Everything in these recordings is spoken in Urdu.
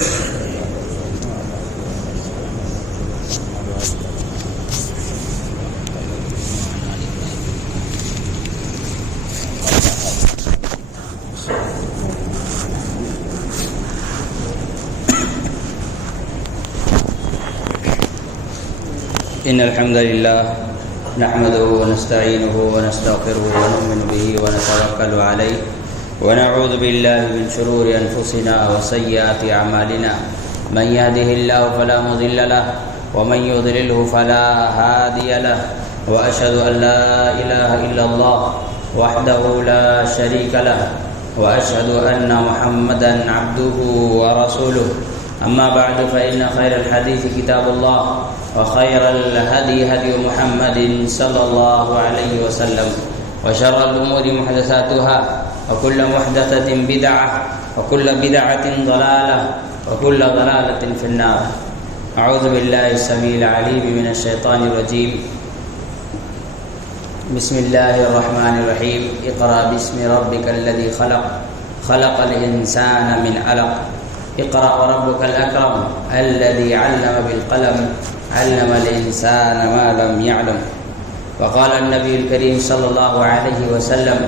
إن الحمد لله نحمده ونستعينه ونستغفره ونؤمن به ونتوكل عليه ونعوذ بالله من شرور أنفسنا وسيئات أعمالنا من يهده الله فلا مضل له ومن يضلله فلا هادي له وأشهد أن لا إله إلا الله وحده لا شريك له وأشهد أن محمدا عبده ورسوله أما بعد فإن خير الحديث كتاب الله وخير الهدي هدي محمد صلى الله عليه وسلم وشر الأمور محدثاتها وكل محدثة بدعة وكل بدعة ضلالة وكل ضلالة في النار. أعوذ بالله السميع العليم من الشيطان الرجيم. بسم الله الرحمن الرحيم. اقرأ باسم ربك الذي خلق خلق الإنسان من علق اقرأ وربك الأكرم الذي علم بالقلم علم الإنسان ما لم يعلم. وقال النبي الكريم صلى الله عليه وسلم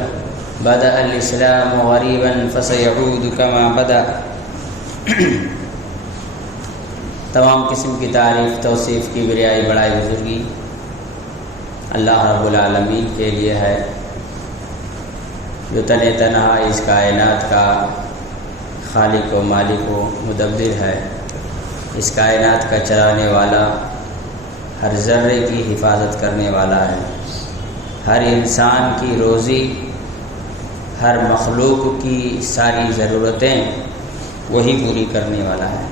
بدأ الإسلام غريبا فسيعود كما بدأ. تمام قسم کی تعریف توصیف کی بریائی بڑائی بزرگی اللہ رب العالمین کے لیے ہے جو تن تنہا اس کائنات کا خالق و مالک و مدبر ہے، اس کائنات کا چلانے والا، ہر ذرے کی حفاظت کرنے والا ہے، ہر انسان کی روزی، ہر مخلوق کی ساری ضرورتیں وہی پوری کرنے والا ہے۔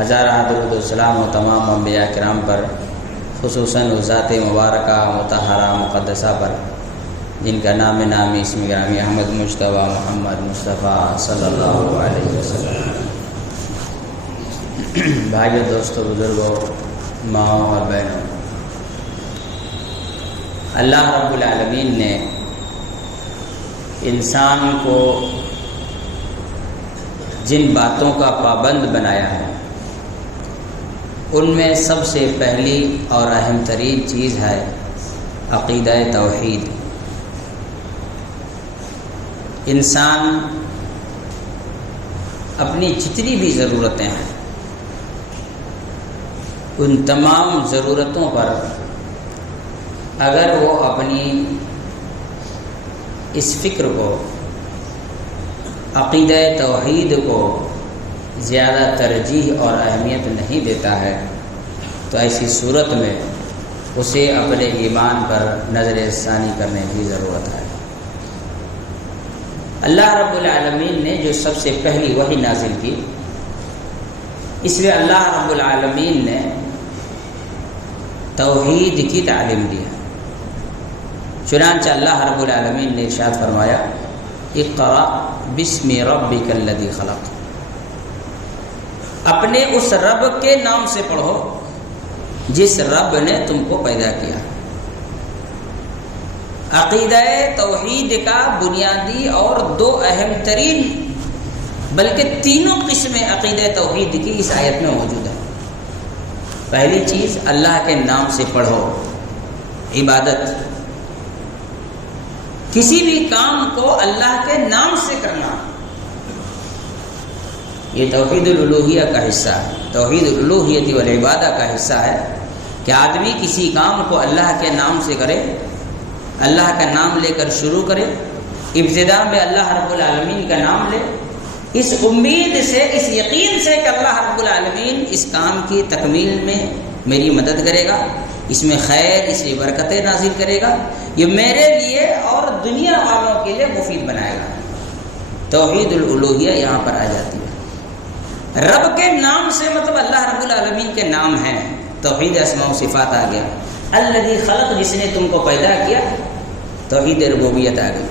ہزارہ درود و سلام و تمام انبیاء کرام پر، خصوصاً ذات مبارکہ مطہرہ مقدسہ پر جن کا نام نامی اسم گرامی احمد مجتبیٰ محمد مصطفیٰ صلی اللہ علیہ وسلم۔ بھائیو، دوستو، بزرگوں، ماؤں اور بہنوں، اللہ رب العالمین نے انسان کو جن باتوں کا پابند بنایا ہے ان میں سب سے پہلی اور اہم ترین چیز ہے عقیدہ توحید۔ انسان اپنی جتنی بھی ضرورتیں ہیں ان تمام ضرورتوں پر اگر وہ اپنی اس فکر کو، عقیدہ توحید کو زیادہ ترجیح اور اہمیت نہیں دیتا ہے تو ایسی صورت میں اسے اپنے ایمان پر نظر ثانی کرنے کی ضرورت ہے۔ اللہ رب العالمین نے جو سب سے پہلی وحی نازل کی، اس میں اللہ رب العالمین نے توحید کی تعلیم دی ہے۔ چنانچہ اللہ رب العالمین نے ارشاد فرمایا اقرأ باسم ربک الذی خلق، اپنے اس رب کے نام سے پڑھو جس رب نے تم کو پیدا کیا۔ عقیدہ توحید کا بنیادی اور دو اہم ترین بلکہ تینوں قسمیں عقیدہ توحید کی اس آیت میں موجود ہے۔ پہلی چیز اللہ کے نام سے پڑھو، عبادت، کسی بھی کام کو اللہ کے نام سے کرنا، یہ توحید الالوہیہ کا حصہ ہے، توحید الالوہیت والعبادہ کا حصہ ہے کہ آدمی کسی کام کو اللہ کے نام سے کرے، اللہ کا نام لے کر شروع کرے، ابتدا میں اللہ رب العالمین کا نام لے، اس امید سے، اس یقین سے کہ اللہ رب العالمین اس کام کی تکمیل میں میری مدد کرے گا، اس میں خیر، اس میں برکتیں نازل کرے گا، یہ میرے لیے اور دنیا والوں کے لیے مفید بنائے گا۔ توحید الالوہیہ یہاں پر آ جاتی ہے۔ رب کے نام سے مطلب اللہ رب العالمین کے نام ہیں، توحید اسماء و صفات آ گیا۔ الذی خلق، جس نے تم کو پیدا کیا، توحید ربوبیت آ گئی۔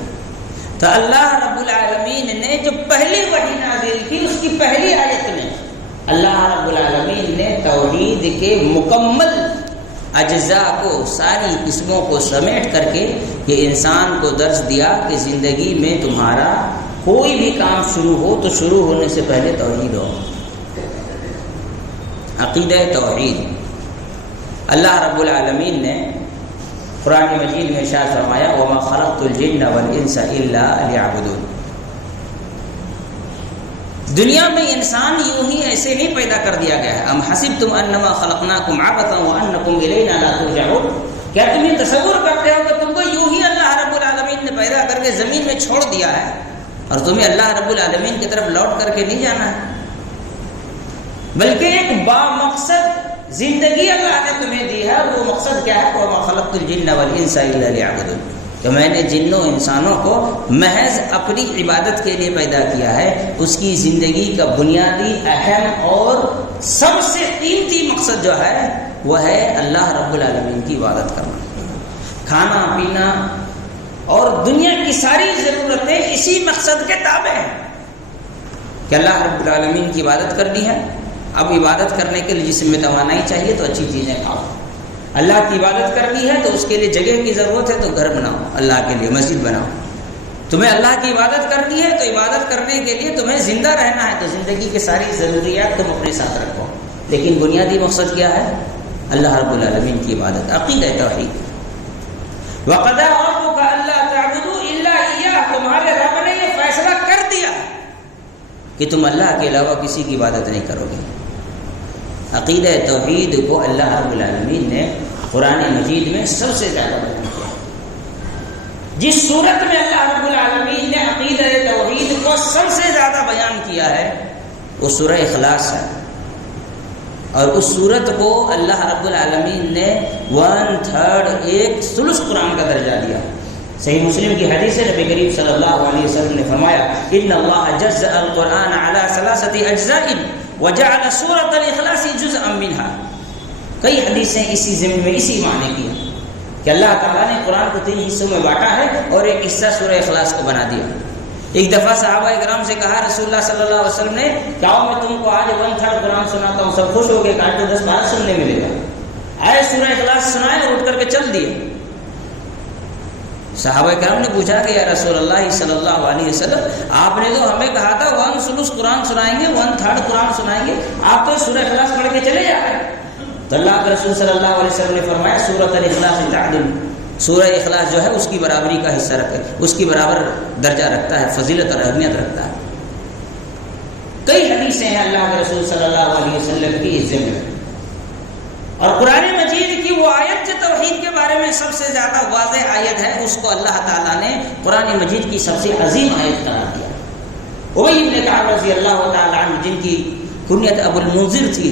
تو اللہ رب العالمین نے جو پہلی وحی نازل کی، اس کی پہلی آیت میں اللہ رب العالمین نے توحید کے مکمل اجزاء کو، ساری قسموں کو سمیٹ کر کے یہ انسان کو درس دیا کہ زندگی میں تمہارا کوئی بھی کام شروع ہو تو شروع ہونے سے پہلے توحید ہو، عقیدہ توحید۔ اللہ رب العالمین نے قرآن مجید میں ارشاد فرمایا وَمَا خَلَقْتُ الْجِنَّ وَالْإِنسَ إِلَّا لِيَعْبُدُونِ۔ دنیا میں انسان یوں ہی ایسے نہیں پیدا کر دیا گیا ہے۔ ام حسبتم انما خلقناکم عبثا وانکم الینا لا ترجعون، کیا تم یہ تصور کرتے ہو کہ تم کو یوں ہی اللہ رب العالمین نے پیدا کر کے زمین میں چھوڑ دیا ہے اور تمہیں اللہ رب العالمین کی طرف لوٹ کر کے نہیں جانا ہے؟ بلکہ ایک با مقصد زندگی اللہ نے تمہیں دی ہے، وہ مقصد کیا ہے؟ وَمَا خَلَقْتُ الْجِنَّ وَالْإِنسَ إِلَّا لِيَعْبُدُونِ، کہ میں نے جنوں انسانوں کو محض اپنی عبادت کے لیے پیدا کیا ہے۔ اس کی زندگی کا بنیادی اہم اور سب سے قیمتی مقصد جو ہے وہ ہے اللہ رب العالمین کی عبادت کرنا۔ کھانا پینا اور دنیا کی ساری ضرورتیں اسی مقصد کے تابع ہیں کہ اللہ رب العالمین کی عبادت کرنی ہے۔ اب عبادت کرنے کے لیے جسم میں توانائی چاہیے تو اچھی چیزیں کھاؤ۔ اللہ کی عبادت کرنی ہے تو اس کے لیے جگہ کی ضرورت ہے تو گھر بناؤ، اللہ کے لیے مسجد بناؤ۔ تمہیں اللہ کی عبادت کرنی ہے تو عبادت کرنے کے لیے تمہیں زندہ رہنا ہے تو زندگی کی ساری ضروریات تم اپنے ساتھ رکھو، لیکن بنیادی مقصد کیا ہے؟ اللہ رب العالمین کی عبادت، عقیدہ توحید۔ وَقَضَىٰ رَبُّكَ أَلَّا تَعْبُدُوا إِلَّا إِيَّاهُ، تمہارے رب نے یہ فیصلہ کر دیا کہ تم اللہ کے علاوہ کسی کی عبادت نہیں کرو گے۔ عقیدہ توحید کو اللہ رب العالمین نے قرآن مجید میں سب سے زیادہ بیان کیا۔ جس صورت میں اللہ رب العالمین نے عقیدہ توحید کو سب سے زیادہ بیان کیا ہے وہ سورہ اخلاص ہے، اور اس صورت کو اللہ رب العالمین نے 1/3 ایک ثلث قرآن کا درجہ دیا۔ صحیح مسلم کی حدیث ہے، نبی کریم صلی اللہ علیہ وسلم نے فرمایا ان اللہ جزء القرآن علی 3 اجزاء وجعل سورۃ الاخلاص جزءا منها۔ کئی حدیثیں اسی ضمن میں اسی معنی کی ہیں کہ اللہ تعالیٰ نے قرآن کو 3 حصوں میں بانٹا ہے اور ایک حصہ سورہ اخلاص کو بنا دیا۔ ایک دفعہ صحابہ کرام سے کہا رسول اللہ صلی اللہ علیہ وسلم نے کہ آؤ میں تم کو آج 1/3 قرآن سناتا ہوں۔ سب خوش ہو گئے کہ آج تو 10 بار سننے ملے گا۔ آئے سورہ اخلاص سنائے اور اٹھ کر کے چل دیے۔ صحابہ کرام نے پوچھا کہ یا رسول اللہ صلی اللہ علیہ وسلم آپ نے تو ہمیں کہا تھا 1/3 قرآن سنائیں گے، 1/3 قرآن سنائیں گے، آپ تو سورہ اخلاص پڑھ کے چلے جا رہے ہیں۔ تو اللہ کے رسول صلی اللہ علیہ وسلم نے فرمایا سورۃ الاخلاص تعدل، سورہ اخلاص جو ہے اس کی برابری کا حصہ رکھے، اس کی برابر درجہ رکھتا ہے، فضیلت اور اہمیت رکھتا ہے۔ کئی حدیثیں ہیں اللہ کے رسول صلی اللہ علیہ وسلم کی اس ضمن میں، اور قرآن مجید کی وہ آیت جو توحید کے بارے میں سب سے زیادہ واضح آیت ہے اس کو اللہ تعالیٰ نے قرآن مجید کی سب سے عظیم آیت قرار دیا۔ ابی بن کعب رضی اللہ تعالیٰ عنہ جن کی کنیت ابو المنذر تھی،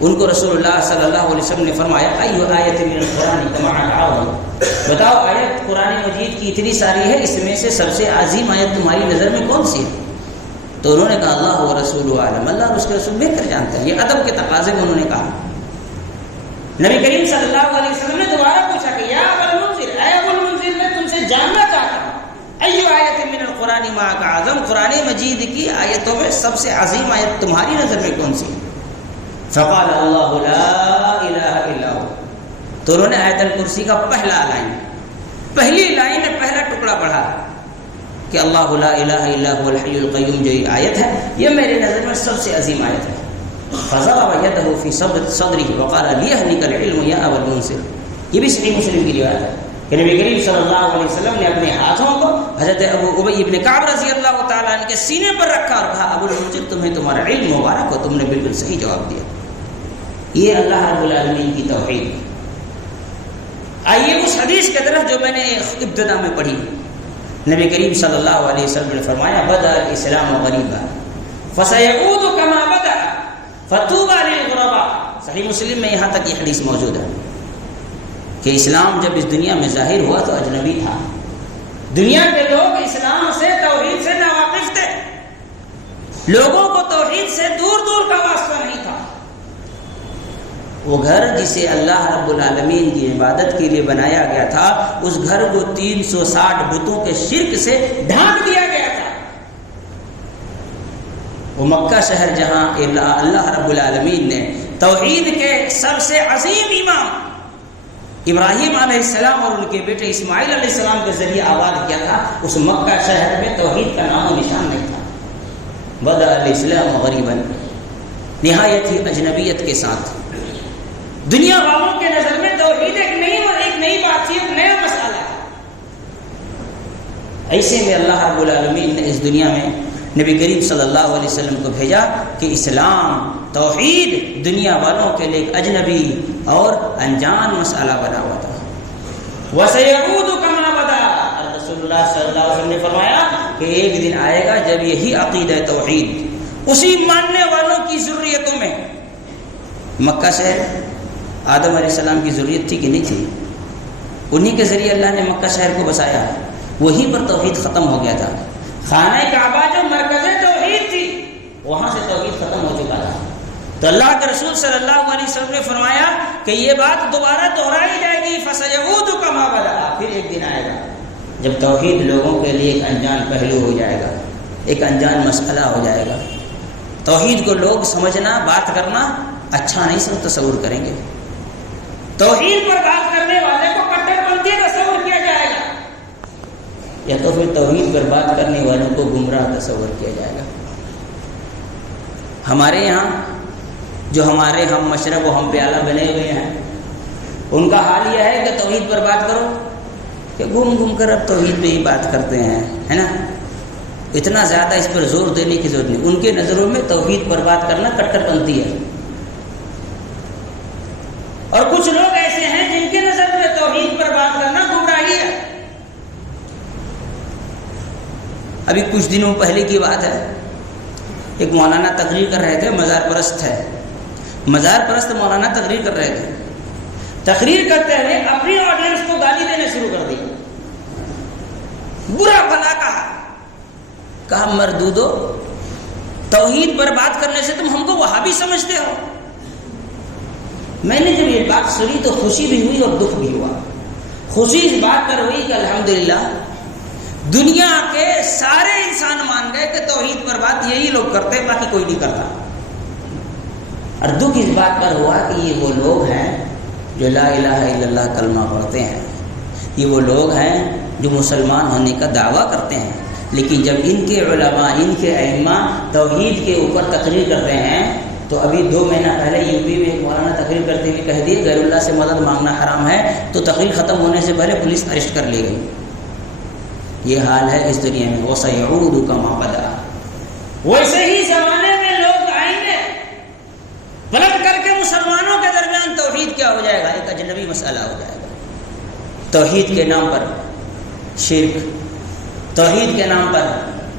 ان کو رسول اللہ صلی اللہ علیہ وسلم نے فرمایا ایو آیت من القرآن تمام العظم، بتاؤ آیت قرآن مجید کی اتنی ساری ہے، اس میں سے سب سے عظیم آیت تمہاری نظر میں کون سی ہے؟ تو انہوں نے کہا اللہ و رسول عالم، اللہ اور اس کے رسول بہتر جانتے ہیں۔ یہ ادب کے تقاضے میں انہوں نے کہا۔ نبی کریم صلی اللہ علیہ وسلم نے دوبارہ پوچھا کہ یا ابو المنذر، اے ابو المنذر میں تم سے جاننا چاہتا ہوں ایو آیت من القرآن ما کا اعظم، قرآن مجید کی آیتوں میں سب سے عظیم آیت تمہاری نظر میں کون سی ہے؟ فقال اللہ لا الہ الا ہو، تو انہوں نے آیت الکرسی کا پہلی لائن پہلا ٹکڑا پڑھا کہ اللہ لا الہ الا هو الحی القیوم، جو یہ آیت ہے یہ میرے نظر میں سب سے عظیم آیت ہے۔ فضرب یدہ فی صدرہ وقال لیہنک العلم یا ابا المنذر، یہ بھی صحیح مسلم کی روایت ہے کہ نبی کریم صلی اللہ علیہ وسلم نے اپنے ہاتھوں کو حضرت ابی بن کعب رضی اللہ تعالیٰ عنہ کے سینے پر رکھا اور کہا ابو المنذر تمہیں تمہارا علم مبارک ہو، تم نے بالکل صحیح جواب دیا۔ یہ اللہ رب العالمین کی توحید۔ آئیے اس حدیث کی طرف جو میں نے ابتدا میں پڑھی، نبی کریم صلی اللہ علیہ وسلم نے فرمایا بدأ الاسلام غریبا فسيعود كما بدأ فطوبى للغرباء۔ صحیح مسلم میں یہاں تک یہ حدیث موجود ہے کہ اسلام جب اس دنیا میں ظاہر ہوا تو اجنبی تھا، دنیا کے لوگ اسلام سے توحید سے ناواقف تھے، لوگوں کو توحید سے دور دور کا واسطہ نہیں تھا۔ وہ گھر جسے اللہ رب العالمین کی عبادت کے لیے بنایا گیا تھا، اس گھر کو 360 بتوں کے شرک سے ڈھانک دیا گیا تھا۔ وہ مکہ شہر جہاں اللہ رب العالمین نے توحید کے سب سے عظیم امام ابراہیم علیہ السلام اور ان کے بیٹے اسماعیل علیہ السلام کے ذریعے آباد کیا تھا، اس مکہ شہر میں توحید کا نام و نشان نہیں تھا۔ بدأ الاسلام غریبا، نہایت ہی اجنبیت کے ساتھ. دنیا والوں کے نظر میں توحید ایک نئی بات تھی، ایک نیا مسئلہ ہے. ایسے میں اللہ رب العالمین نے اس دنیا میں نبی کریم صلی اللہ علیہ وسلم کو بھیجا کہ اسلام توحید دنیا والوں کے لیے ایک اجنبی اور انجان مسئلہ بنا ہوا تھا. وَسَيَعُودُ كَمَا بَدَا، رسول اللہ صلی اللہ علیہ وسلم نے فرمایا کہ ایک دن آئے گا جب یہی عقیدہ توحید اسی ماننے والوں کی ذریتوں میں. مکہ شہر آدم علیہ السلام کی ذریت تھی کہ نہیں تھی؟ انہی کے ذریعے اللہ نے مکہ شہر کو بسایا، وہیں پر توحید ختم ہو گیا تھا. خانہ کعبہ جو مرکز توحید تھی وہاں سے توحید ختم ہو چکا تھا. تو اللہ کے رسول صلی اللہ علیہ وسلم نے فرمایا کہ یہ بات دوبارہ دہرائی جائے گی. فَسَيَعُودُ كَمَا بَدَا، پھر ایک دن آئے گا جب توحید لوگوں کے لیے ایک انجان پہلو ہو جائے گا، ایک انجان مسئلہ ہو جائے گا. توحید کو لوگ سمجھنا، بات کرنا اچھا نہیں سب تصور کریں گے. توحید پر بات کرنے والے کو کٹر پنتھی تصور کیا جائے گا، یا تو پھر توحید پر بات کرنے والوں کو گمراہ تصور کیا جائے گا. ہمارے یہاں جو ہمارے ہم مشرب و ہم پیالہ بنے ہوئے ہیں، ان کا حال یہ ہے کہ توحید پر بات کرو کہ گھوم گھوم کر اب توحید پہ ہی بات کرتے ہیں، ہے نا. اتنا زیادہ اس پر زور دینے کی ضرورت نہیں. ان کے نظروں میں توحید پر بات کرنا کٹر پنتھی ہے. اور کچھ لوگ ایسے ہیں جن کے نظر میں توحید پر بات کرنا گمراہی ہے. ابھی کچھ دنوں پہلے کی بات ہے، ایک مولانا تقریر کر رہے تھے، مزار پرست ہے، مزار پرست مولانا تقریر کر رہے تھے. تقریر کرتے ہوئے اپنی آڈینس کو گالی دینا شروع کر دی، برا بھلا کہا مردودو، توحید پر بات کرنے سے تم ہم کو وہابی سمجھتے ہو. میں نے جب یہ بات سنی تو خوشی بھی ہوئی اور دکھ بھی ہوا. خوشی اس بات پر ہوئی کہ الحمدللہ دنیا کے سارے انسان مان گئے کہ توحید پر بات یہی لوگ کرتے، باقی کوئی نہیں کرتا. اور دکھ اس بات پر ہوا کہ یہ وہ لوگ ہیں جو لا الہ الا اللہ کلمہ پڑھتے ہیں، یہ وہ لوگ ہیں جو مسلمان ہونے کا دعویٰ کرتے ہیں، لیکن جب ان کے علماء، ان کے ائمہ توحید کے اوپر تقریر کرتے ہیں تو ابھی 2 مہینہ پہلے یو پی میں ایک مولانا تقریر کرتے ہوئے کہہ دیے غیر اللہ سے مدد مانگنا حرام ہے، تو تقریر ختم ہونے سے پہلے پولیس ارسٹ کر لی گئی. یہ حال ہے اس دنیا میں. وَسَيَعُودُ كَمَا بَدَا، ویسے ہی زمانے میں لوگ آئیں گے، پلٹ کر کے مسلمانوں کے درمیان توحید کیا ہو جائے گا؟ ایک اجنبی مسئلہ ہو جائے گا. توحید کے نام پر شرک، توحید کے نام پر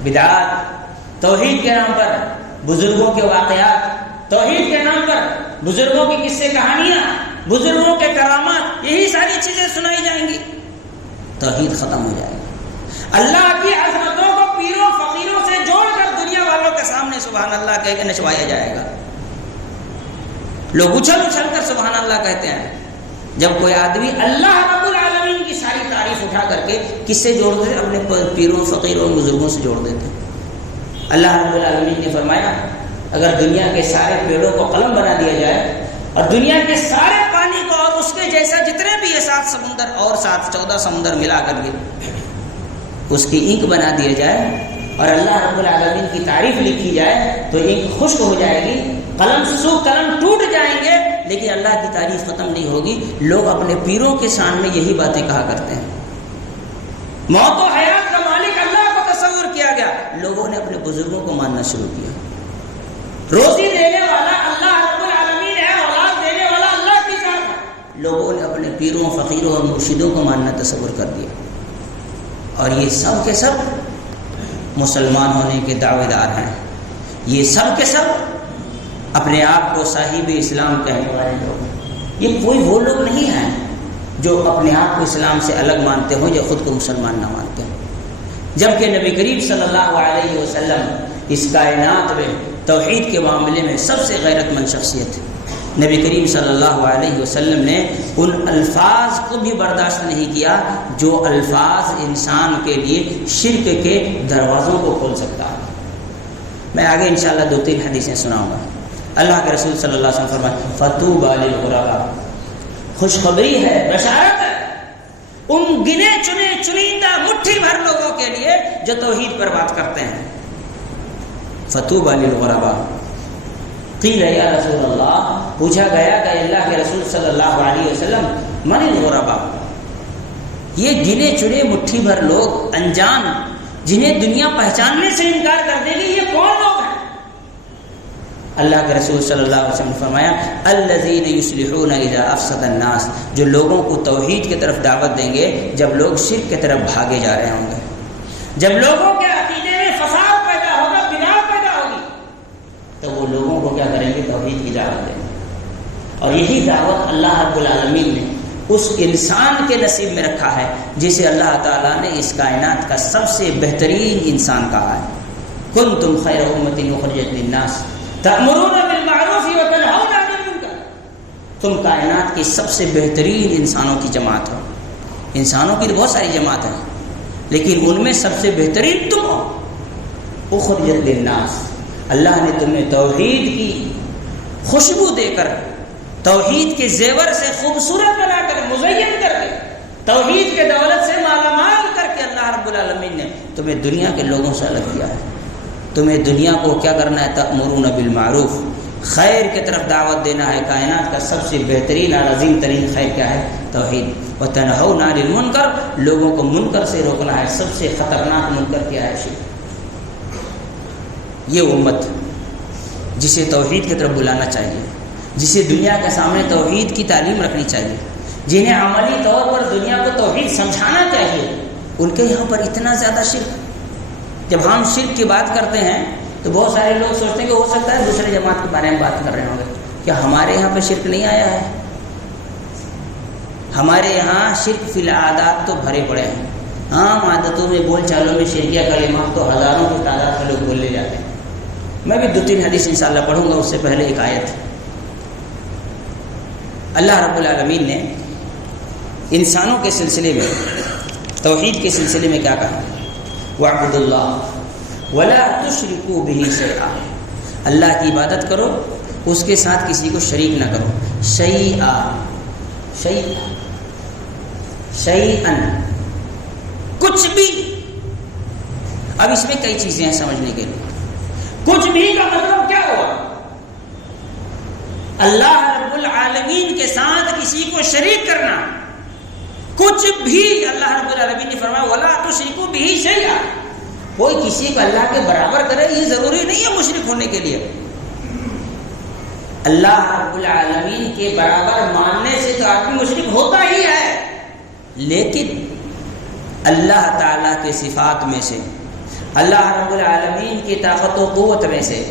بدعات، توحید کے نام پر بزرگوں کے واقعات، توحید کے نام پر بزرگوں کی قصے کہانیاں، بزرگوں کے کرامات، یہی ساری چیزیں سنائی جائیں گی. توحید ختم ہو جائے گا. اللہ کی عظمتوں کو پیروں فقیروں سے جوڑ کر دنیا والوں کے سامنے سبحان اللہ کہہ کے نچوایا جائے گا. لوگ اچھل اچھل کر سبحان اللہ کہتے ہیں. جب کوئی آدمی اللہ رب العالمین کی ساری تعریف اٹھا کر کے کس سے جوڑ دیتے؟ اپنے پیروں فقیروں بزرگوں سے جوڑ دیتے. اللہ رب العالمین نے فرمایا اگر دنیا کے سارے پیڑوں کو قلم بنا دیا جائے اور دنیا کے سارے پانی کو اور اس کے جیسا جتنے بھی یہ 7 سمندر اور 14 سمندر ملا کر کے اس کی انک بنا دیا جائے اور اللہ رب العالمین کی تعریف لکھی جائے تو انک خشک ہو جائے گی، قلم ٹوٹ جائیں گے، لیکن اللہ کی تعریف ختم نہیں ہوگی. لوگ اپنے پیروں کے سامنے یہی باتیں کہا کرتے ہیں. موت و حیات کا مالک اللہ کو تصور کیا گیا، لوگوں نے اپنے بزرگوں کو ماننا شروع کیا. روزی دینے والا اللہ رب العالمین ہے، اولاد دینے والا اللہ کی ذات ہے، لوگوں نے اپنے پیروں فقیروں اور مرشدوں کو ماننا تصور کر دیا. اور یہ سب کے سب مسلمان ہونے کے دعوے دار ہیں. یہ سب کے سب اپنے آپ کو صاحب اسلام کہنے والے لوگ. یہ کوئی وہ لوگ نہیں ہیں جو اپنے آپ کو اسلام سے الگ مانتے ہوں یا خود کو مسلمان نہ مانتے ہیں. جبکہ نبی کریم صلی اللہ علیہ وسلم اس کائنات میں توحید کے معاملے میں سب سے غیرت مند شخصیت ہے. نبی کریم صلی اللہ علیہ وسلم نے ان الفاظ کو بھی برداشت نہیں کیا جو الفاظ انسان کے لیے شرک کے دروازوں کو کھول سکتا ہے. میں آگے انشاءاللہ 2-3 حدیثیں سناؤں گا. اللہ کے رسول صلی اللہ علیہ وسلم فرماتے فَطُوبَىٰ لِلْغُرَبَاءِ، خوشخبری ہے، بشارت ہے ان گنے چنے چنندہ مٹھی بھر لوگوں کے لیے جو توحید پر بات کرتے ہیں. فَطُوبَىٰ لِلْغُرَبَاءِ، قیل یا رسول اللہ، پوچھا گیا کہ اللہ کے رسول صلی اللہ علیہ وسلم، من الغرباء، یہ گنے چنے مٹھی بھر لوگ انجان جنہیں دنیا پہچاننے سے انکار کر دے گی، یہ کون لوگ ہیں؟ اللہ کے رسول صلی اللہ علیہ وسلم نے فرمایا الذین یصلحون اذا افسد الناس، جو لوگوں کو توحید کی طرف دعوت دیں گے جب لوگ شرک کی طرف بھاگے جا رہے ہوں گے، جب لوگوں کے عقیدے میں فساد پیدا ہوگا، بگاڑ پیدا ہوگی، تو وہ لوگوں کو کیا کریں گے؟ توحید کی دعوت دیں گے۔ اور یہی دعوت اللہ رب العالمین نے اس انسان کے نصیب میں رکھا ہے جسے اللہ تعالیٰ نے اس کائنات کا سب سے بہترین انسان کہا ہے۔ کنتم خیر امۃ اخرجت للناس تأمرون بالمعروف وتنہون عن المنکر، تم کائنات کی سب سے بہترین انسانوں کی جماعت ہو۔ انسانوں کی تو بہت ساری جماعت ہیں لیکن ان میں سب سے بہترین تم ہو۔ اخرجت للناس، اللہ نے تمہیں توحید کی خوشبو دے کر، توحید کے زیور سے خوبصورت بنا کر، مزین کر کے، توحید کے دولت سے مالا مال کر کے اللہ رب العالمین نے تمہیں دنیا کے لوگوں سے الگ کیا ہے۔ تمہیں دنیا کو کیا کرنا ہے؟ تأمرون بالمعروف، خیر کی طرف دعوت دینا ہے۔ کائنات کا سب سے بہترین اور عظیم ترین خیر کیا ہے؟ توحید۔ وتنہون عن المنکر، لوگوں کو منکر سے روکنا ہے۔ سب سے خطرناک منکر کیا ہے؟ شرک۔ یہ امت جسے توحید کی طرف بلانا چاہیے، جسے دنیا کے سامنے توحید کی تعلیم رکھنی چاہیے، جنہیں عملی طور پر دنیا کو توحید سمجھانا چاہیے، ان کے یہاں پر اتنا زیادہ شرک۔ جب ہم شرک کی بات کرتے ہیں تو بہت سارے لوگ سوچتے ہیں کہ ہو سکتا ہے دوسرے جماعت کے بارے میں بات کر رہے ہوں گے، کیا ہمارے یہاں پہ شرک نہیں آیا ہے؟ ہمارے یہاں شرک فی العادات تو بھرے پڑے ہیں، عام عادتوں میں، بول چالوں میں شرکیہ کلمات تو ہزاروں کی تعداد سے لوگ بولنے جاتے ہیں۔ میں بھی 2-3 حدیث انشاءاللہ پڑھوں گا، اس سے پہلے ایک آیت۔ اللہ رب العالمین نے انسانوں کے سلسلے میں، توحید کے سلسلے میں کیا کہا؟ وَاعْبُدُوا اللَّهَ وَلَا تُشْرِكُوا بِهِ شَيْئًا، اللہ کی عبادت کرو، اس کے ساتھ کسی کو شریک نہ کرو۔ شیئا، کچھ بھی۔ اب اس میں کئی چیزیں ہیں سمجھنے کے لیے۔ کچھ بھی کا مطلب کیا ہوا؟ اللہ رب العالمین کے ساتھ کسی کو شریک کرنا۔ کچھ بھی اللہ رب العالمین نے فرمایا وَلَا تُشْرِكُوا بِهِ شَيْئًا، کوئی کسی کو اللہ کے برابر کرے، یہ ضروری نہیں ہے مشرک ہونے کے لیے۔ اللہ رب العالمین کے برابر ماننے سے تو آدمی مشرک ہوتا ہی ہے، لیکن اللہ تعالیٰ کے صفات میں سے، اللہ رب العالمین کی طاقت و قوت میں سے،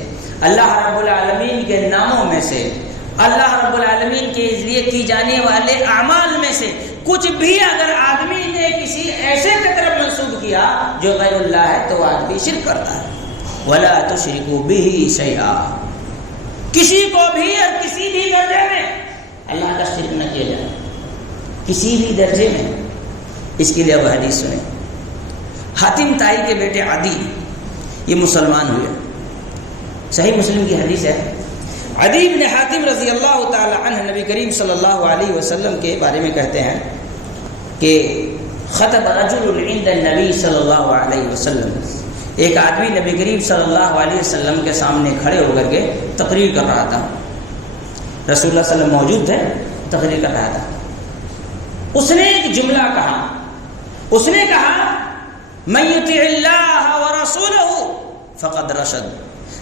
اللہ رب العالمین کے ناموں میں سے، اللہ رب العالمین کے لیے کی جانے والے اعمال میں سے کچھ بھی اگر آدمی نے کسی ایسے کی طرف منسوب کیا جو غیر اللہ ہے تو آدمی شرک کرتا ہے۔ وَلَا تُشْرِكُوا بِهِ شَيْئًا، کسی کو بھی اور کسی بھی درجے میں اللہ کا شرک نہ کیا جائے، کسی بھی درجے میں۔ اس کے لیے اب حدیث سنیں۔ حاتم طائی کے بیٹے عدی یہ مسلمان ہوئے، صحیح مسلم کی حدیث ہے۔ عدی بن حاتم رضی اللہ تعالی عنہ نبی کریم صلی اللہ علیہ وسلم کے بارے میں کہتے ہیں کہ خطب رجل عند النبی صلی اللہ علیہ وسلم، ایک آدمی نبی کریم صلی اللہ علیہ وسلم کے سامنے کھڑے ہو کر کے تقریر کر رہا تھا۔ رسول اللہ صلی اللہ علیہ وسلم موجود تھے، تقریر کر رہا تھا۔ اس نے ایک جملہ کہا، اس نے کہا من یطع اللہ ورسولہ فقد رشد،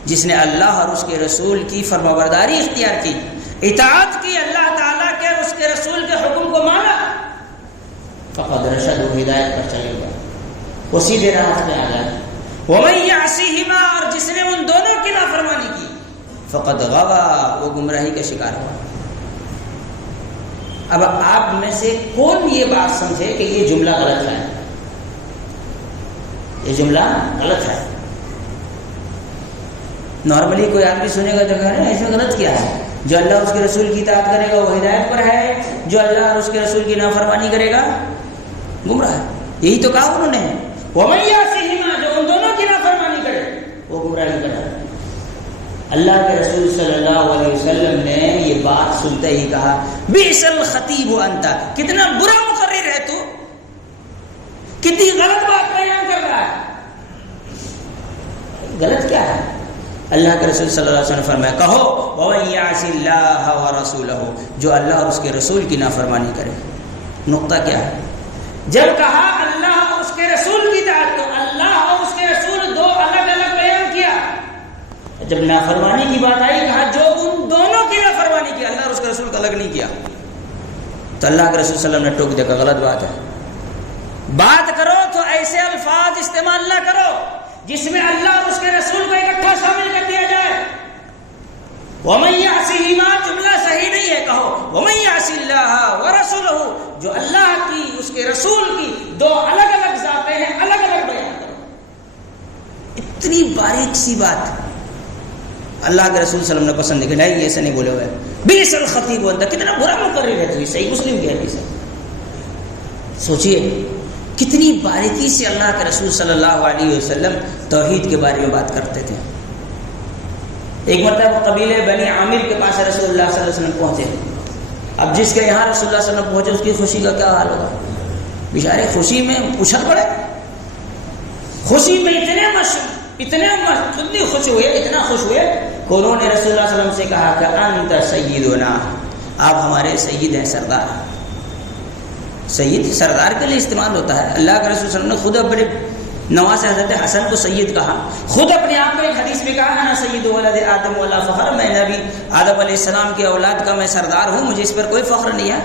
جس نے اللہ اور اس کے رسول کی فرمانبرداری اختیار کی، اطاعت کی اللہ تعالیٰ کے اور اس کے رسول کے حکم کو مانا، فقد رشد، وہ ہدایت پر چلے گا، وہ سیدھے راہ پہ آ گیا۔ ومن یعصیہما، اور جس نے ان دونوں کی نافرمانی کی، فقد غوا، وہ گمراہی کا شکار ہوا۔ اب آپ میں سے کون یہ بات سمجھے کہ یہ جملہ غلط ہے؟ یہ جملہ غلط ہے۔ نارملی کوئی آدمی سنے گا تو کہہ رہے ہیں اس میں غلط کیا ہے؟ جو اللہ اور اس کے رسول کی اطاعت کرے گا وہ ہدایت پر ہے، جو اللہ اور اس کے رسول کی نافرمانی کرے گا گمراہ ہے۔ یہی تو کہا انہوں نے، وَمَن یعصِهِمَا، جو ان دونوں کی نافرمانی کرے وہ گمراہی کرے۔ اللہ کے رسول صلی اللہ علیہ وسلم نے یہ بات سنتے ہی کہا بئس الخطیب انت، کتنا برا مقرر ہے تو، کتنی غلط بات بیان کر رہا ہے۔ غلط کیا ہے؟ اللہ کے رسول صلی اللہ علیہ وسلم نے فرمایا کہو وَمَن يَعْصِ اللَّهَ وَرَسُولَهُ، جو اللہ اور اس کے رسول کی نافرمانی کرے۔ نقطہ کیا ہے؟ جب کہا اللہ اور اس کے رسول کی اطاعت، تو اللہ اور اس کے رسول دو الگ الگ بیان کیا۔ جب نافرمانی کی بات آئی کہا جو ان دونوں کی نافرمانی کی، اللہ اور اس کے رسول کا الگ نہیں کیا۔ تو اللہ کے رسول صلی اللہ علیہ وسلم نے ٹوک دیا کہ غلط بات ہے، بات کرو تو ایسے الفاظ استعمال نہ کرو جس میں اللہ اور اس کے رسول کو اکٹھا شامل کر دیا جائے۔ وَمَن يَعْصِهِمَا جملہ صحیح نہیں ہے، کہو وَمَن يَعْصِ اللَّهَ وَرَسُولَهُ، جو اللہ کی اس کے رسول کی دو الگ الگ ذاتیں ہیں، الگ الگ بیان کرو۔ اتنی باریک سی بات اللہ کے رسول صلی اللہ علیہ وسلم نے پسند کی، نہیں ایسے نہیں بولے ہوئے۔ بئس الخطیب وانت، کتنا برا مقرر ہے، تو صحیح مسلم کی حدیث ہے۔ سوچئے کتنی باریکی سے اللہ کے رسول صلی اللہ علیہ وسلم توحید کے بارے میں بات کرتے تھے۔ ایک مرتبہ قبیلے بنی عامر کے پاس رسول اللہ صلی اللہ علیہ وسلم پہنچے۔ اب جس کے یہاں رسول اللہ صلی اللہ علیہ وسلم پہنچے اس کی خوشی کا کیا حال ہوگا؟ بیچارے خوشی میں اچھل پڑے، خوشی میں اتنے خوش ہوئے، اتنا خوش ہوئے کہ انہوں نے رسول اللہ صلی اللہ علیہ وسلم سے کہا کہ انت سیدنا، آپ ہمارے سید ہیں، سردار۔ سید سردار کے لیے استعمال ہوتا ہے۔ اللہ کے رسول صلی اللہ علیہ وسلم نے خود اپنے نواز حضرت حسن کو سید کہا، خود اپنے آپ کو ایک حدیث میں کہا انا سید ولد آدم ولا فخر، میں نبی آدم علیہ السلام کی اولاد کا میں سردار ہوں، مجھے اس پر کوئی فخر نہیں ہے۔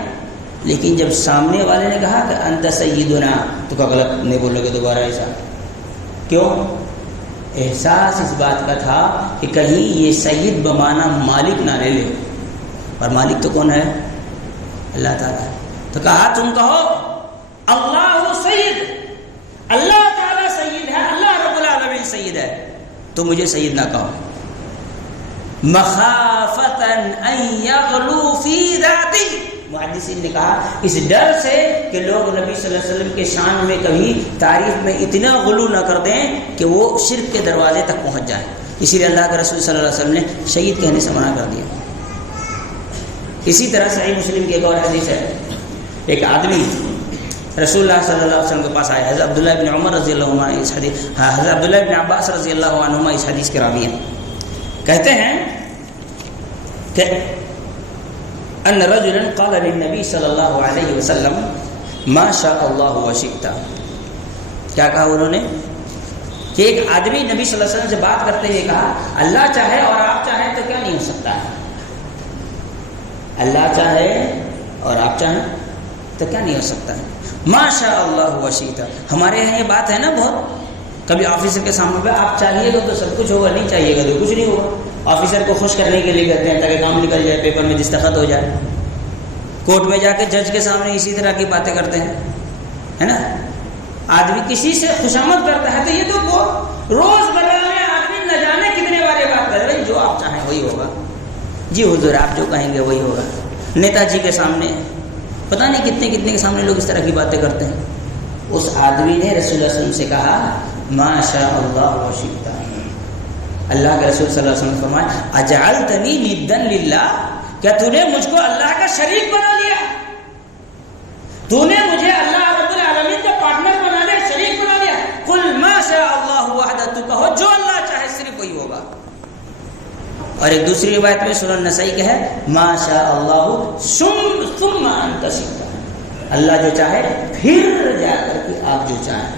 لیکن جب سامنے والے نے کہا کہ انت سیدنا، تو کیا غلط نہیں بولو گے دوبارہ ایسا؟ کیوں؟ احساس اس بات کا تھا کہ کہیں یہ سید بمانا مالک نہ لے لے، اور مالک تو کون ہے؟ اللہ تعالیٰ ہے۔ تو کہا تم کہو اللہ سید، اللہ تعالیٰ سید ہے، اللہ رب العالمین سید ہے، تو مجھے سید نہ کہو۔ مخافتا ان یغلو فی ذاتی، محدثین نے کہا اس ڈر سے کہ لوگ نبی صلی اللہ علیہ وسلم کے شان میں کبھی تعریف میں اتنا غلو نہ کر دیں کہ وہ شرک کے دروازے تک پہنچ جائیں، اسی لیے اللہ کے رسول صلی اللہ علیہ وسلم نے شہید کہنے سے منع کر دیا۔ اسی طرح صحیح مسلم کی ایک اور حدیث ہے، ایک آدمی رسول اللہ صلی اللہ علیہ وسلم کے پاس آیا، حضرت عبداللہ بن عمر رضی اللہ عنہ اس حدیث، حضرت عبداللہ بن عباس رضی اللہ عنہما اس حدیث کے راوی ہیں، کہتے ہیں کہ ان رجلا قال للنبي صلی اللہ علیہ وسلم ما شاء اللہ وشئت، کیا کہا انہوں نے کہ ایک آدمی نبی صلی اللہ علیہ وسلم سے بات کرتے ہوئے کہا اللہ چاہے اور آپ چاہیں تو کیا نہیں ہو سکتا ہے، اللہ چاہے اور آپ چاہیں تو کیا نہیں ہو سکتا ہے۔ ما شاء اللہ وشئت، ہمارے یہاں یہ بات ہے نا بہت، کبھی آفیسر کے سامنے پہ آپ چاہیے گا تو سب کچھ ہوگا، نہیں چاہیے گا تو کچھ نہیں ہوگا۔ آفیسر کو خوش کرنے کے لیے کہتے ہیں تاکہ کام نکل جائے، پیپر میں دستخط ہو جائے۔ کورٹ میں جا کے جج کے سامنے اسی طرح کی باتیں کرتے ہیں، ہے نا۔ آدمی کسی سے خوشامد کرتا ہے تو یہ تو بہت روز مرہ میں آدمی نہ جانے کتنے بار یہ بات کر رہے ہیں، جو آپ چاہیں وہی ہوگا، جی حضور آپ جو کہیں گے وہی ہوگا۔ نیتا جی کے سامنے پتہ نہیں کتنے کے سامنے لوگ اس طرح کی باتیں کرتے ہیں۔ اس آدمی نے رسول اللہ صلی اللہ علیہ وسلم سے کہا ما شاء اللہ وشئت، اللہ کے رسول صلی اللہ علیہ وسلم نے فرمایا اجعلتنی ندا للہ، کیا تو نے مجھ کو اللہ کا شریک بنا لیا، تو نے مجھے اللہ رب العالمین کا پارٹنر بنا لیا، شریک بنا لیا۔ قل ما شاء اللہ وحدہ، تو کہو جو اللہ چاہے صرف وہی ہوگا۔ اور ایک دوسری روایت میں سنن نسائی کا ہے ما شاء اللہ ثم انت شئت، اللہ جو چاہے پھر جا کر کے آپ جو چاہیں۔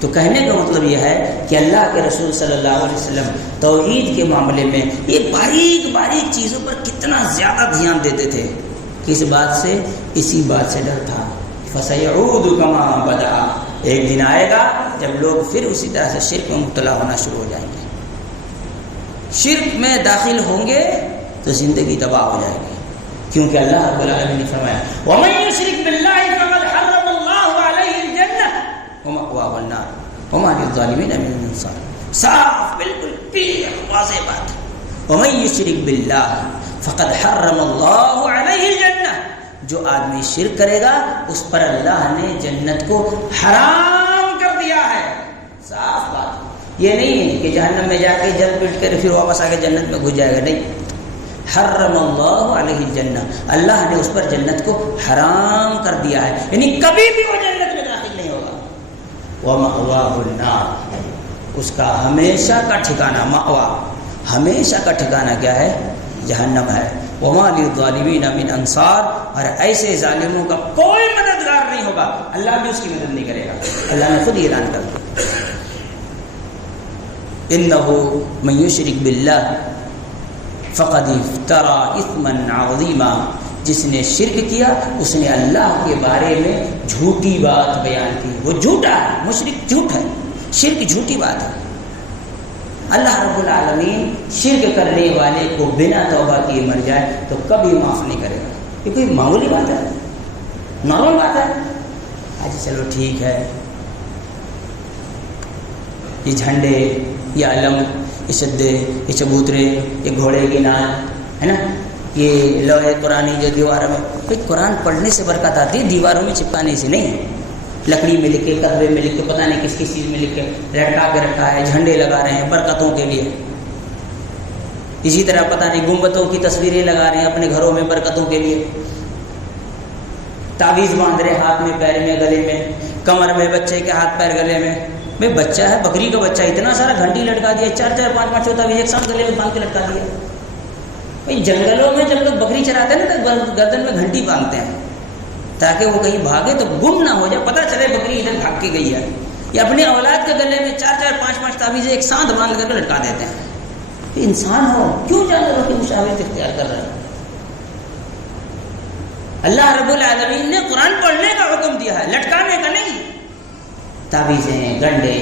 تو کہنے کا مطلب یہ ہے کہ اللہ کے رسول صلی اللہ علیہ وسلم توحید کے معاملے میں یہ باریک باریک چیزوں پر کتنا زیادہ دھیان دیتے تھے، کس بات سے؟ اسی بات سے ڈر تھا۔ فَسَيَعُودُ كَمَا بَدَأَ، ایک دن آئے گا جب لوگ پھر اسی طرح سے شرک میں مبتلا ہونا شروع ہو جائیں گے، شرک میں داخل ہوں گے تو زندگی تباہ ہو جائے گی، کیونکہ اللہ رب العالمین نے فرمایا وَمَن يُشْرِكْ بِاللَّهِ فَقَدْ حَرَّمَ اللَّهُ عَلَيْهِ الْجَنَّةَ وَمَأْوَاهُ النَّارُ وَمَا لِلظَّالِمِينَ مِنْ أَنصَارٍ۔ صاف بالکل کلیئر واضح بات، وَمَن يُشْرِكْ بِاللَّهِ فَقَدْ حَرَّمَ اللَّهُ عَلَيْهِ الْجَنَّةَ، جو آدمی شرک کرے گا اس پر اللہ نے جنت کو حرام کر دیا ہے۔ صاف بات، یہ نہیں ہے کہ جہنم میں جا کے جل پٹ کر پھر واپس آ کے جنت میں گھس جائے گا، نہیں۔ حرم اللہ علیہ الجنہ، اللہ نے اس پر جنت کو حرام کر دیا ہے، یعنی کبھی بھی وہ جنت میں داخل نہیں ہوگا۔ وَمَأْوَاهُ النَّارُ، اس کا ہمیشہ کا ٹھکانہ مأوا، ہمیشہ کا ٹھکانہ کیا ہے؟ جہنم ہے۔ وما للظالمین من انصار، اور ایسے ظالموں کا کوئی مددگار نہیں ہوگا، اللہ بھی اس کی مدد نہیں کرے گا۔ اللہ نے خود اعلان کر دیا، انہ من یشرک باللہ فقد افترى اثما عظیما، جس نے شرک کیا اس نے اللہ کے بارے میں جھوٹی بات بیان کی۔ وہ جھوٹا ہے، مشرک جھوٹ ہے، شرک جھوٹی بات ہے۔ اللہ رب العالمین شرک کرنے والے کو بنا توبہ کیے مر جائے تو کبھی معاف نہیں کرے گا۔ یہ کوئی معمولی بات ہے، نارمل بات ہے۔ اچھا چلو ٹھیک ہے، یہ جھنڈے، یہ علم، یہ سدے، یہ چبوترے، یہ گھوڑے کی نال ہے نا، یہ لوہے قرآن جو دیواروں میں، کوئی قرآن پڑھنے سے برکت آتی ہے، دیواروں میں چپکانے سے نہیں۔ لکڑی میں لکھ کے، کتبے میں لکھ کے، پتہ نہیں کس کس چیز میں لکھ کے لٹکا کے رکھا ہے، جھنڈے لگا رہے ہیں برکتوں کے لیے۔ اسی طرح پتہ نہیں گنبدوں کی تصویریں لگا رہے ہیں اپنے گھروں میں برکتوں کے لیے، تعویذ باندھ رہے ہاتھ میں، پیر میں، گلے میں، کمر میں، بچے کے ہاتھ پیر گلے میں۔ بھائی بچہ ہے، بکری کا بچہ، اتنا سارا گھنٹی لٹکا دیا، 4 5 5 ہوتا بھی ایک ساتھ گلے میں باندھ کے لٹکا دیا۔ بھائی جنگلوں میں جب لوگ بکری چراتے ہیں نا تو گردن میں گھنٹی باندھتے ہیں تاکہ وہ کہیں بھاگے تو گم نہ ہو جائے، پتہ چلے بکری ادھر بھاگ کے گئی ہے۔ یہ اپنے اولاد کے گلے میں 4 5 5 تعویذیں ایک ساتھ باندھ کر کے لٹکا دیتے ہیں۔ یہ انسان ہو کیوں جانوروں کی مشاورت اختیار کر رہے ہیں؟ اللہ رب العالمین نے قرآن پڑھنے کا حکم دیا ہے، لٹکانے کا نہیں۔ تعویذیں، گنڈے،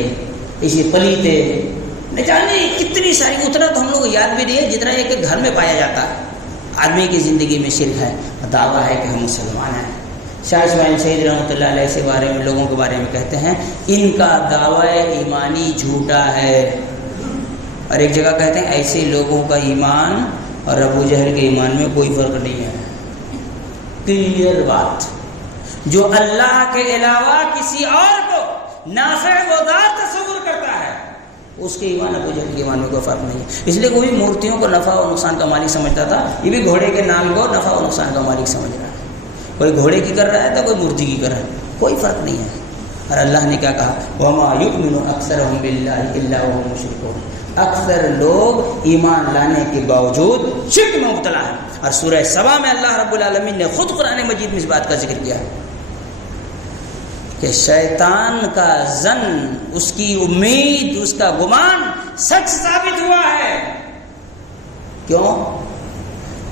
اسی پلیتے، نہ جانے کتنی ساری، اتنا تو ہم لوگ یاد بھی نہیں ہے جتنا ایک ایک گھر میں پایا جاتا ہے۔ آدمی کی زندگی میں شرک ہے، دعویٰ ہے کہ ہم مسلمان ہیں۔ شاہ اسماعیل سعید رحمۃ اللہ علیہ سے بارے میں، لوگوں کے بارے میں کہتے ہیں ان کا دعویٰ ایمانی جھوٹا ہے، اور ایک جگہ کہتے ہیں ایسے لوگوں کا ایمان اور ابو جہل کے ایمان میں کوئی فرق نہیں ہے۔ کلیئر بات، جو اللہ کے علاوہ کسی اور کو نافع و ضار تصور کرتا ہے اس کے ایمان ابو جہل کے ایمان میں کوئی فرق نہیں ہے۔ اس لیے کوئی مورتیوں کو نفع و نقصان کا مالک سمجھتا تھا، یہ بھی گھوڑے کے نام کو نفع و نقصان کا مالک سمجھ رہا ہے۔ کوئی گھوڑے کی کر رہا ہے تو کوئی مورتی کی کر رہا ہے، کوئی فرق نہیں ہے۔ اور اللہ نے کیا کہا؟ وَمَا يُؤْمِنُ أَكْثَرُهُم بِاللَّهِ إِلَّا وَهُمْ مُشْرِكُونَ، اکثر لوگ ایمان لانے کے باوجود شرک میں مبتلا ہیں۔ اور سورہ سبا میں اللہ رب العالمین نے خود قرآن مجید میں اس بات کا ذکر کیا ہے کہ شیطان کا ظن، اس کی امید، اس کا گمان سچ ثابت ہوا ہے۔ کیوں؟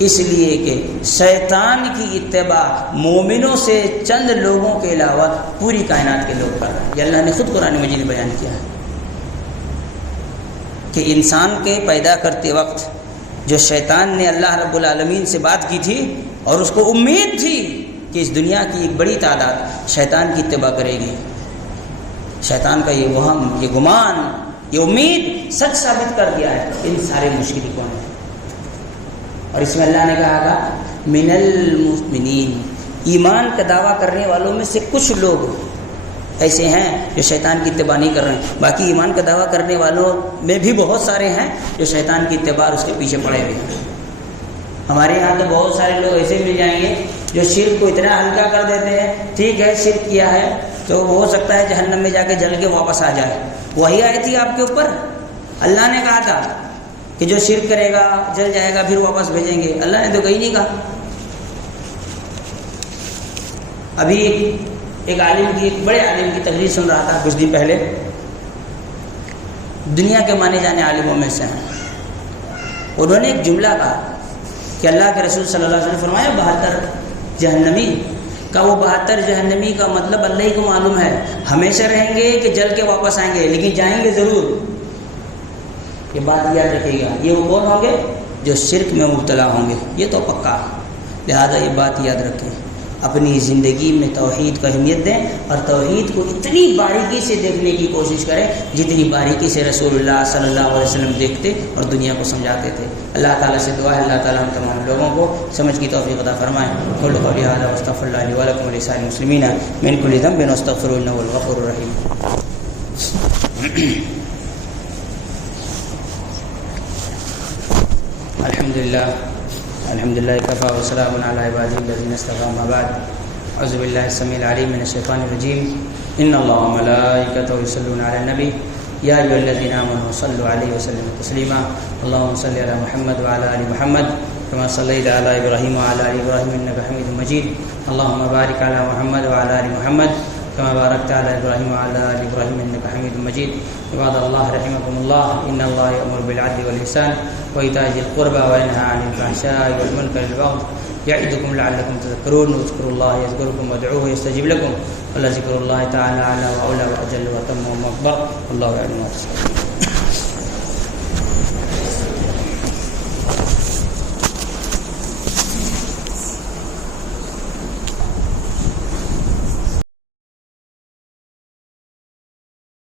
اس لیے کہ شیطان کی اتباع مومنوں سے چند لوگوں کے علاوہ پوری کائنات کے لوگ کر رہے ہیں۔ یہ اللہ نے خود قرآن مجید میں بیان کیا ہے کہ انسان کے پیدا کرتے وقت جو شیطان نے اللہ رب العالمین سے بات کی تھی اور اس کو امید تھی کہ اس دنیا کی ایک بڑی تعداد شیطان کی اتباع کرے گی، شیطان کا یہ وہم، یہ گمان، یہ امید سچ ثابت کر دیا ہے ان سارے مشرکوں نے۔ اور اس میں اللہ نے کہا تھا من المؤمنین، ایمان کا دعویٰ کرنے والوں میں سے کچھ لوگ ایسے ہیں جو شیطان کی اتباع نہیں کر رہے ہیں، باقی ایمان کا دعویٰ کرنے والوں میں بھی بہت سارے ہیں جو شیطان کی اتباع اس کے پیچھے پڑے ہوئے ہیں۔ ہمارے یہاں تو بہت سارے لوگ ایسے مل جائیں گے جو شرک کو اتنا ہلکا کر دیتے ہیں، ٹھیک ہے شرک کیا ہے تو ہو سکتا ہے جہنم میں جا کے جل کے واپس آ جائے۔ وہی آئی تھی آپ کے اوپر، اللہ نے کہا تھا کہ جو شرک کرے گا جل جائے گا پھر واپس بھیجیں گے، اللہ نے تو کہیں نہیں کہا۔ ابھی ایک عالم کی، ایک بڑے عالم کی تقریر سن رہا تھا کچھ دن پہلے، دنیا کے مانے جانے عالموں میں سے ہیں۔ انہوں نے ایک جملہ کہا کہ اللہ کے رسول صلی اللہ علیہ وسلم نے فرمایا 72 جہنمی کا، وہ 72 جہنمی کا مطلب اللہ ہی کو معلوم ہے، ہمیشہ رہیں گے کہ جل کے واپس آئیں گے، لیکن جائیں گے ضرور۔ یہ بات یاد رکھیے گا، یہ وہ کون ہوں گے؟ جو شرک میں مبتلا ہوں گے، یہ تو پکا۔ لہذا یہ بات یاد رکھیں، اپنی زندگی میں توحید کو اہمیت دیں اور توحید کو اتنی باریکی سے دیکھنے کی کوشش کریں جتنی باریکی سے رسول اللہ صلی اللہ علیہ وسلم دیکھتے اور دنیا کو سمجھاتے تھے۔ اللہ تعالیٰ سے دعا ہے اللہ تعالیٰ ہم تمام لوگوں کو سمجھ کی توفیق عطا فرمائیں۔ قول قولی ھذا واستغفر اللہ لی ولکم ولسائر المسلمین من کل ذنب واستغفروہ انہ هو الغفور الرحیم۔ الحمدللہ کفا وسلام علی عبادہ الذین اصطفی، اما بعد، اعوذ باللہ السمیع العلیم من الشیطان الرجیم، ان اللہ وملائکتہ یصلون علی النبی يا أيها الذين آمنوا صلوا عليه وسلموا تسليما اللهم صل على محمد وعلى آل محمد كما صليت على إبراهيم وعلى آل إبراهيم إنك حميد مجيد اللهم بارك على محمد وعلى آل محمد كما باركت على إبراهيم وعلى آل إبراهيم إنك حميد مجيد عباد الله رحمكم الله إن الله يأمر بالعدل والإحسان وإيتاء ذي القربى وينهى عن الفحشاء والمنكر والبغي يعظكم لعلكم تذكرون واذكروا الله يذكركم وادعوه يستجب لكم ولذكر الله تعالى أعلى وأولى وأجل وأتم وأكبر والله يعلم ما تصنعون